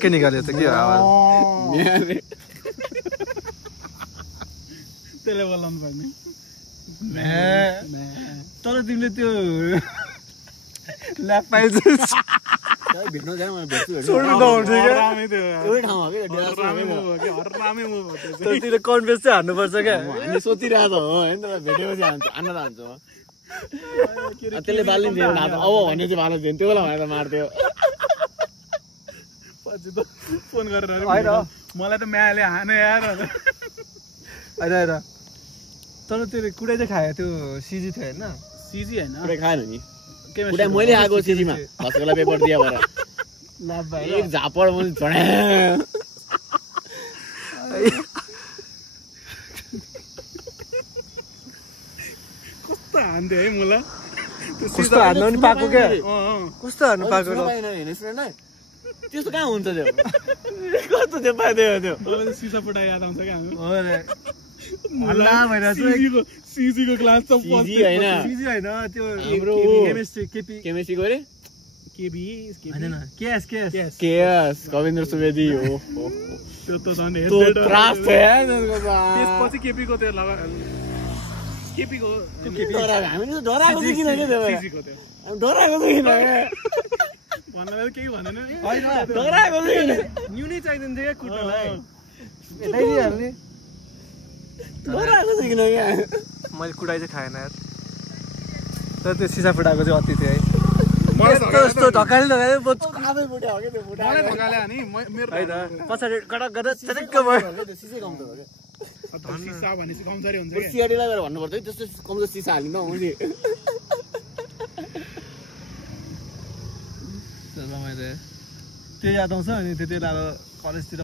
के निकाल्यो त के आवाज त्यसले बोलाउनु पर्ने तर तिमीले त्यो ल्याप पाइन्छ भेट्नु जाऊ म भेट्छु छोड्नु नहुन्थ्यो क्या एउटै ठाउँमा के तर तिमीले कन्फेस चाहिँ हान्नुपर्छ क्या हामी सोचिरहेको हो हैन त भेटेपछि हान्न त हान्छ त्यसले बाल्ने थियो अब भन्ने चाहिँ भालो थियो त्यो बेला भनेर मार्थ्यो पछि त फोन गरेर मलाई त म्याले हाने यार होइन तर त्यो कुडै चाहिँ खायो त्यो सिजी थियो होइन सिजी हैन कुडै खाएन नि कुडै मैले आएको सिजीमा हस्पिटलमा पेपर दिए भएर एक झापड मैले झडा कस्तो हान्थ्यो है मलाई कस्तो हान्नु पनि पाएको क्या कस्तो हान्नु पाएको त्यस्तो कहाँ हुन्छ त्यो कस्तो त्यो पाइदियो त्यो सिसा फुटा याद आउँछ क्या हल्ला भइरहेको सिजीको क्लास त सिजी हैन सिजी हैन त्यो केमिस्ट्री केमिस्ट्री गरे केबी हैन केएस कविन्द्र सुवेदी हो त्यो त झन् तो त्रास थियो त्यसपछि केपीको त्यो लगा केपीको हामी त डराएको देखिन के त्यो सिजीको त्यो हामी डराएको देखिन भन्नलाई केही भन्दैन हैन डराएको देखिन न्युनै चाहिदिन्थ्यो क्या कुट्नलाई यतैले डराएको देखिन क्या मैले कुटाइ चाहिँ खाएन यार तर त्यो सिसा फुटाएको चाहिँ अति थियो है यस्तो ढकाली ढकाली आफै बुढा हो के त्यो बुढा मलाई ढकाले नि मेरो हैन पछाडि गडक गरेर चटक्क भयो सिसै कम त हो के सिसा भनेपछि कमजोरी हुन्छ के सिआरडीलाई गएर भन्नुपर्छ है त्यस्तो कमजोर सिसा हालिन हुँदै त्यो याद आउँछ अनि त्यति बेला कलेजतिर